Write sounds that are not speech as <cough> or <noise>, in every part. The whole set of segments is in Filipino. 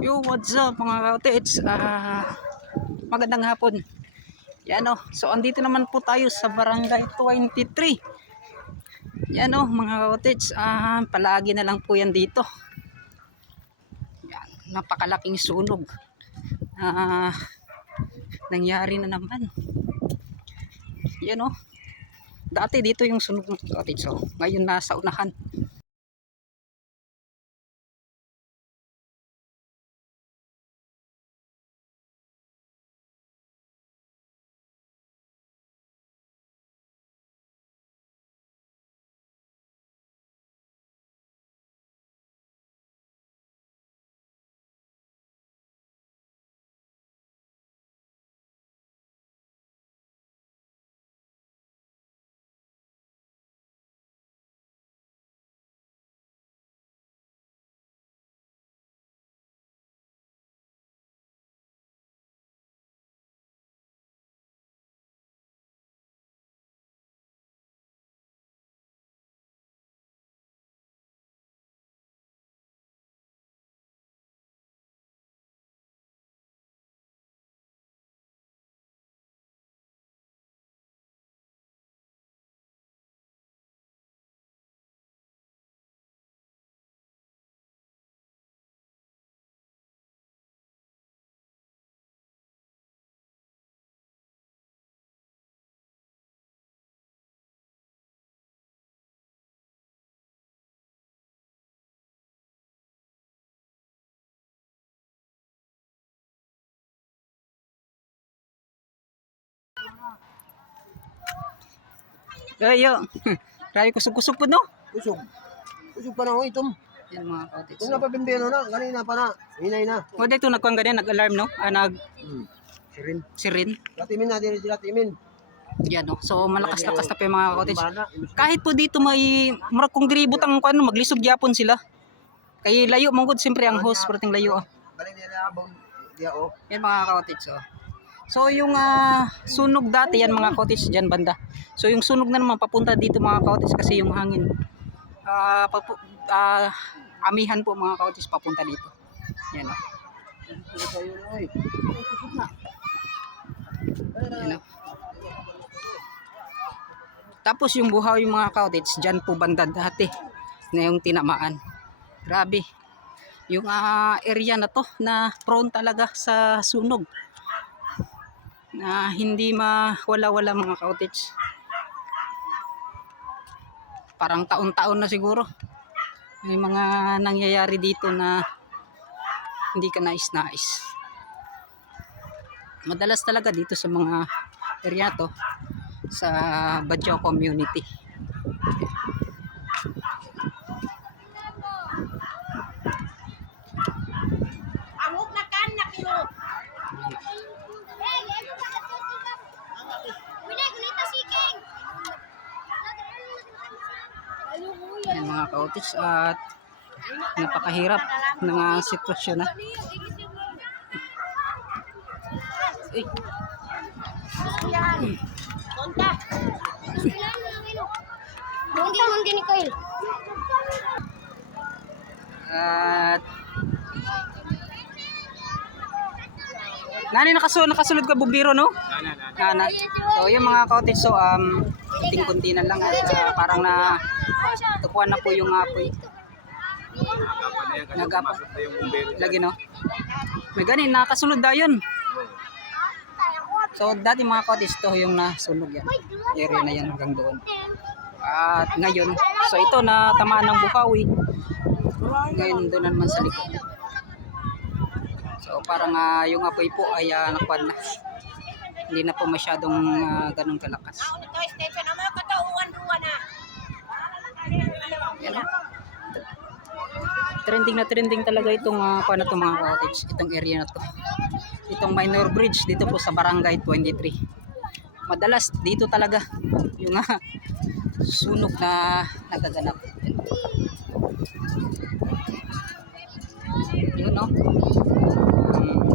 Yo, what's up mga kautits? Ah, magandang hapon. Yan o. So, andito naman po tayo sa Barangay 23. Yan o, mga kautits. Ah, palagi na lang po yan dito. Yan, napakalaking sunog. Ah, nangyari na naman. Yan o. Dati dito yung sunog mga kautits. Ngayon nasa unahan. Ayo. <laughs> Rayo kusog-kusog po no? Usog. Usog pa na ako itom. Yan mga kautits. Kung napapimbelo na, kanina pa na. Hinay na. O dito nagkuhan ganyan, nag-alarm no? Ah, nag Hmm. Sirin. sirin. Latimin natin sila timin. Yan no. So malakas-lakas na pa yung mga. Bana. Kahit po dito may murag kung diribot ang ano, maglisod gyapon sila. Kay layo mong gud siyempre ang host perting layo. ah. Balik nila abang. Diya oh. Yan mga kautits oh. So yung ah, sunog dati yan mga cottage dyan banda. So yung sunog na naman papunta dito mga cottage kasi yung hangin. Ah, papu- ah, amihan po mga cottage papunta dito. Yan oh. Na oy. Yan oh. Tapos yung buhaw yung mga cottage dyan po banda dati na yung tinamaan. Grabe. Yung ah, area na to na prone talaga sa sunog. Na hindi mawala-wala mga cottage. Parang taon-taon na siguro. May mga nangyayari dito na hindi ka nais-nais. Madalas talaga dito sa mga area to sa Badyo community. Amok na kan na kilo. Kautis at napakahirap ng ah, sitwasyon na. Uy, Konta. Konta man gani ko. at Nani nakaso nakasulod ka bumbiro no? Nana. So yung mga kautis so um tingkuntinan lang at ah, parang na tukuan na po yung apoy. Nagapa. Lagi no. May ganin nakasulod dayon. So dati mga kautis to yung nasunog yan. Area na yan hanggang doon. At ngayon, so ito na tamaan ng bukawi. Ngayon doon na naman sa likod. So parang ah, yung apoy po ay uh, nakuan na. Hindi na po masyadong ah, ganun kalakas. Ako nito station na mga katauan duwan na. Na. Trending na trending talaga itong uh, paano to mga cottage, itong area na to. Itong minor bridge dito po sa Barangay 23. Madalas dito talaga yung uh, sunog na nagaganap. Yun no. Um,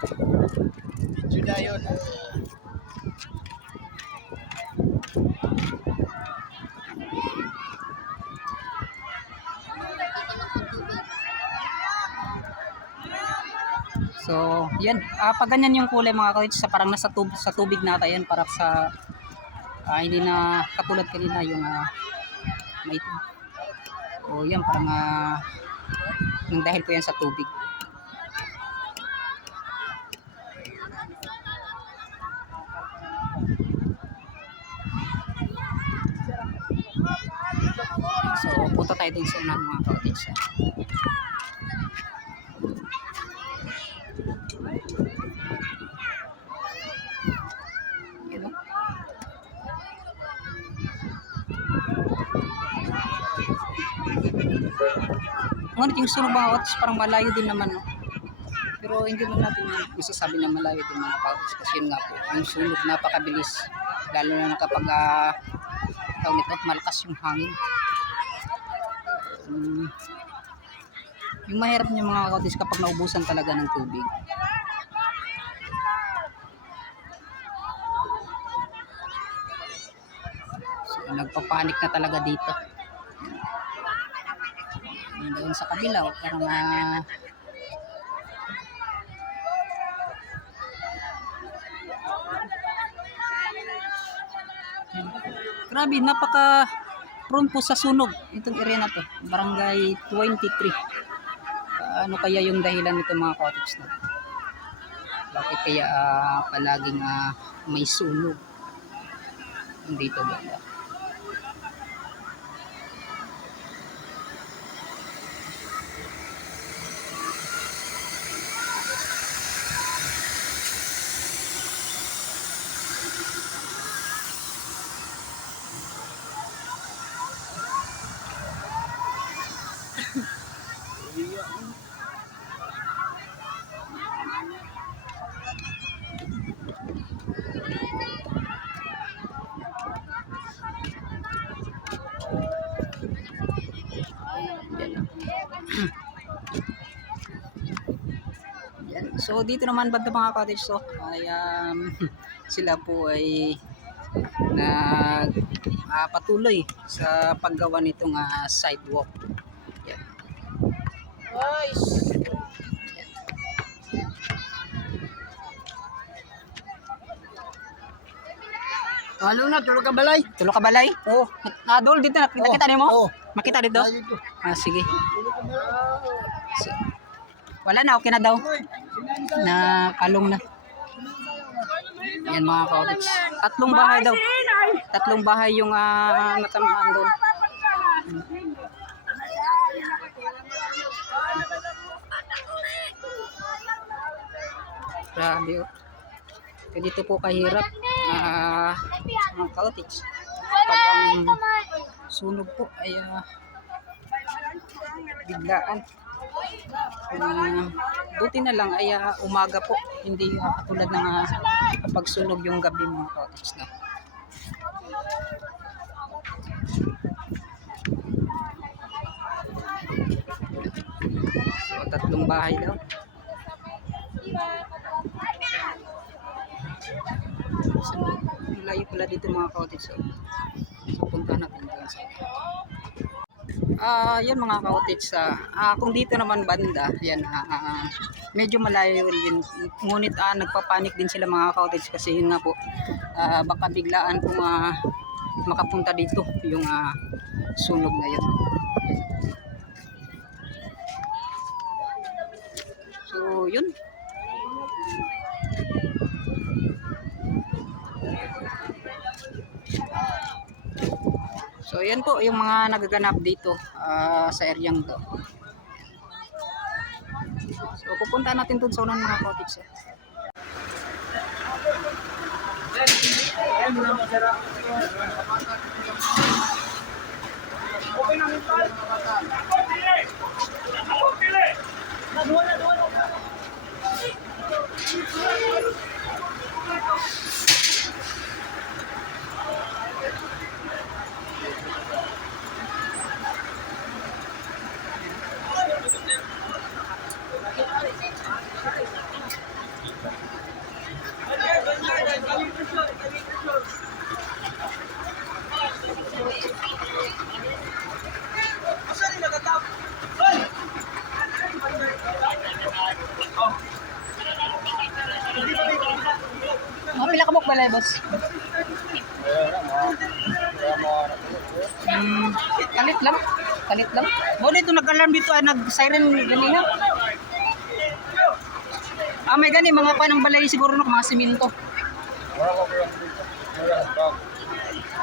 Video na yun. So, yan. Ah, pag ganyan yung kulay mga kawits, sa parang nasa tub sa tubig na yan para sa ah, hindi na katulad kanina yung ah, maitim. O yan, parang ah, nang dahil ko yan sa tubig. So, punta tayo dun sa unahan mga cottage. Ngunit yung sunog mga cottage parang malayo din naman no. Pero hindi mo natin masasabi na malayo din mga cottage kasi yun nga po, yung sunog napakabilis. Lalo na kapag uh, tawag nito, malakas yung hangin. Mm, yung mahirap niya mga cottage kapag naubusan talaga ng tubig. So, nagpapanik na talaga dito. Yun doon sa kabila, oh, parang ah, Grabe, napaka prone po sa sunog itong area na to. Barangay 23. ano kaya yung dahilan nito mga cottage na? Bakit kaya ah, palaging ah, may sunog dito ba? So dito naman banda mga cottage so ay um, <laughs> sila po ay nag ah, patuloy sa paggawa nitong ah, sidewalk. Yan. Halo na, tulog ka balay. Tulo ka balay? Oo. Nadol dito nakita Oo. kita nimo? Oo. Makita dito? Ah sige. So, wala na okay na daw. Na kalong na. Yan mga cottage. Tatlong bahay daw. Tatlong bahay yung ah, natamaan doon. Grabe oh. Ganito po kahirap ah mga cottage. Pag sunog po ay ah, biglaan. Um, buti na lang ay ah, umaga po, hindi uh, katulad ng uh, yung gabi mga cottage na. So, tatlong bahay daw. So, layo pala dito mga cottage. So, so punta natin doon sa Ah, yan mga cottage sa ah, kung dito naman banda, yan ah, ah, medyo malayo din. Ngunit ah, nagpapanik din sila mga cottage kasi yun nga po ah, baka biglaan kung ah, makapunta dito yung ah, sunog na yun. So, yun. So yan po yung mga nagaganap dito uh, sa eryang to. So pupunta natin dun sa unang mga cottage. Eh. Okay na yung tal. Ako pili! Ako pili! Naduwa, naduwa, naduwa! Boss? Hmm, kalit lang. Kalit lang. Mo dito nag-alarm dito ay nag-siren ganiha. Ah, may gani mga panang balay siguro no mga siminto.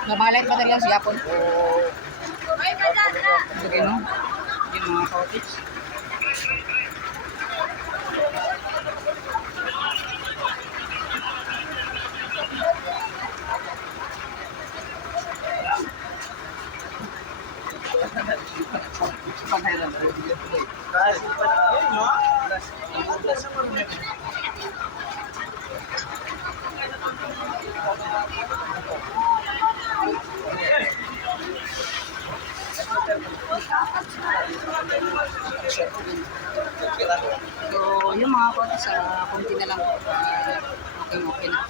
Normalit material sa Japon. Sige no. Yung mga cottage. So, yung mga cottage sa konti na lang. ah, okay, okay na.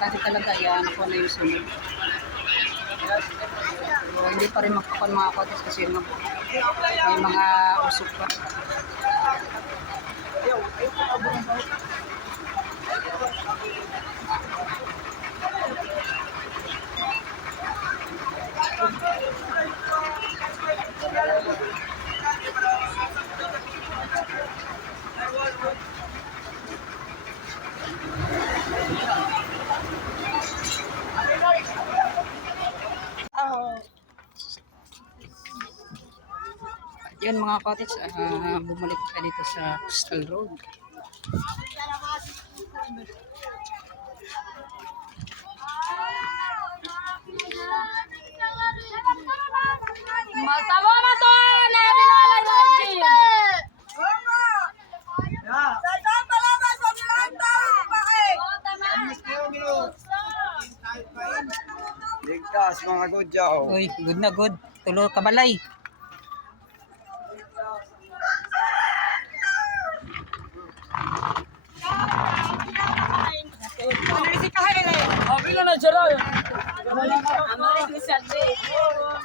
Kasi talaga, yan ako na yung sunod. So, hindi pa rin magkakon mga cottage kasi mag, may mga usok pa. Yun mga cottage, ah, bumalik ka dito sa Coastal Road. Matama mo to! Nabilalan mo Jim! Ligtas mga gudyaw. Uy, good na good. Tulo kabalay. Ano si Kahel eh? Abila na Gerald. Ano si Sally?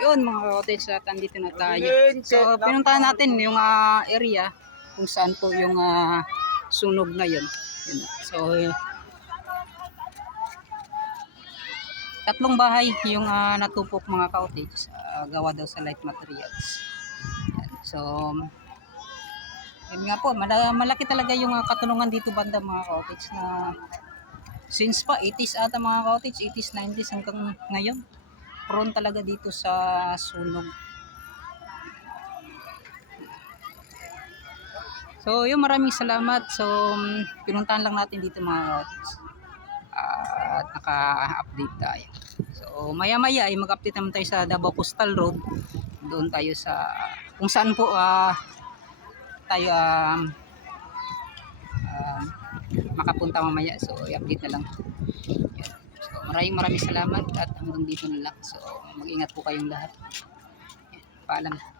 Yun mga cottage, at andito na tayo. So, pinuntahan natin yung ah, area kung saan po yung ah, sunog ngayon. Yun. So, tatlong bahay yung ah, natupok mga cottage ah, gawa daw sa light materials. Yan. So, yun nga po, mala- malaki talaga yung ah, katulungan dito banda mga cottage na since pa 80s ata mga cottage, 80s, 90s hanggang ngayon. Prone talaga dito sa sunog. So, yun maraming salamat. So, mm, pinuntahan lang natin dito mga cottage. At naka-update tayo. So, maya-maya ay mag-update naman tayo sa Davao Coastal Road. Doon tayo sa kung saan po ah, tayo um, makapunta mamaya. So, i-update na lang. So, maraming maraming salamat at hanggang dito na lang. So, mag-ingat po kayong lahat. Paalam.